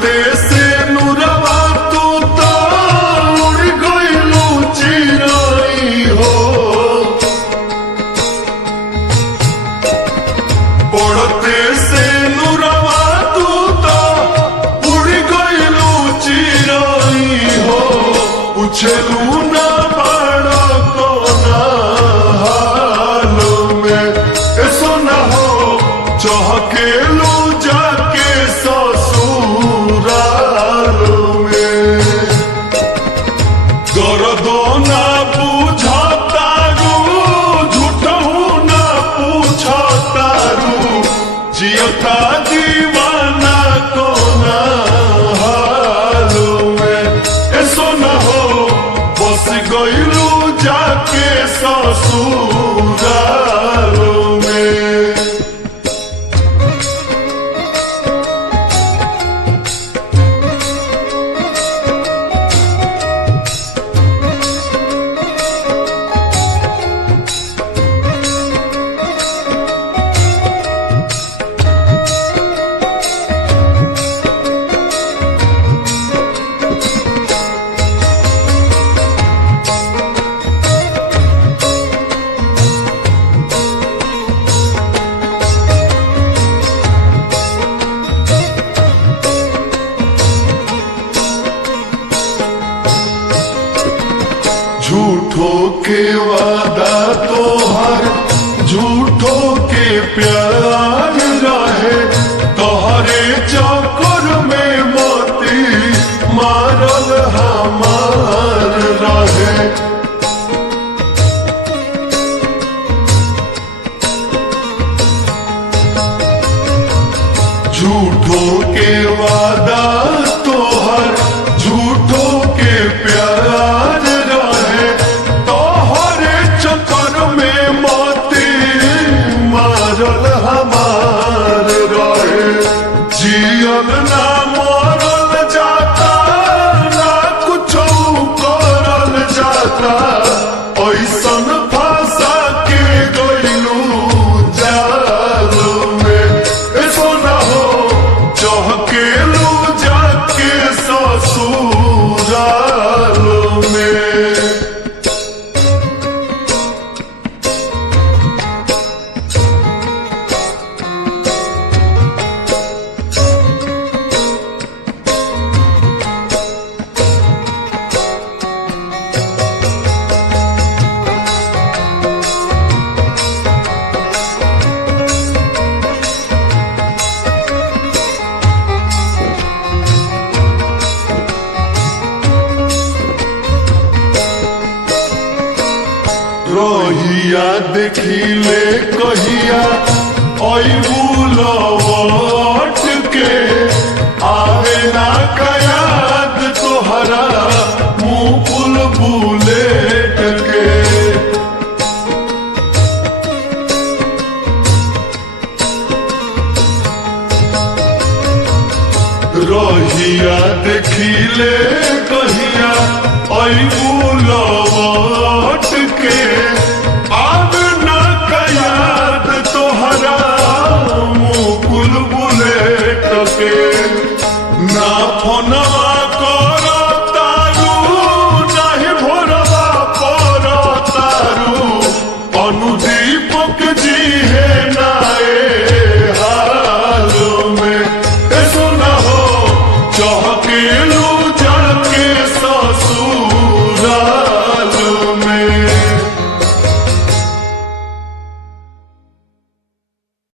पड़ते से नुरवा तू तो उड़ गइलू चिराई हो। पड़ते से नुरवा तू तो उड़ गइलू चिराई हो। पूछलू ना बड़ा कोना हाल में ऐसो न हो चहकेलू जाके ससुराल में। दर्दो ना बुझतारू झूठहू ना पूछतारू जियता दीवाना कोना हाल में ऐसो न हो बस गइलू जाके ससुराल में। झूठों के वादा तो हर झूठों के प्यार रहे। तोहरे चक्कर में मोती मारल हमार रहे। झूठों के वादा तो हर झूठों के प्यार रहे। तोहरे चक्कर में मोती मारल हमार रहे। जियल ना मरल जाता ना कुछ करल जाता ऐसन फंसा के गइलू जाल में ऐसो न हो चहकेलू जाके ससुराल में। रहिया देखिले कहिया अइबू लौट के आवे ना कयाद तोहरा मुकुल बुलेट के। रहिया देखिले कहिया अइबू लौट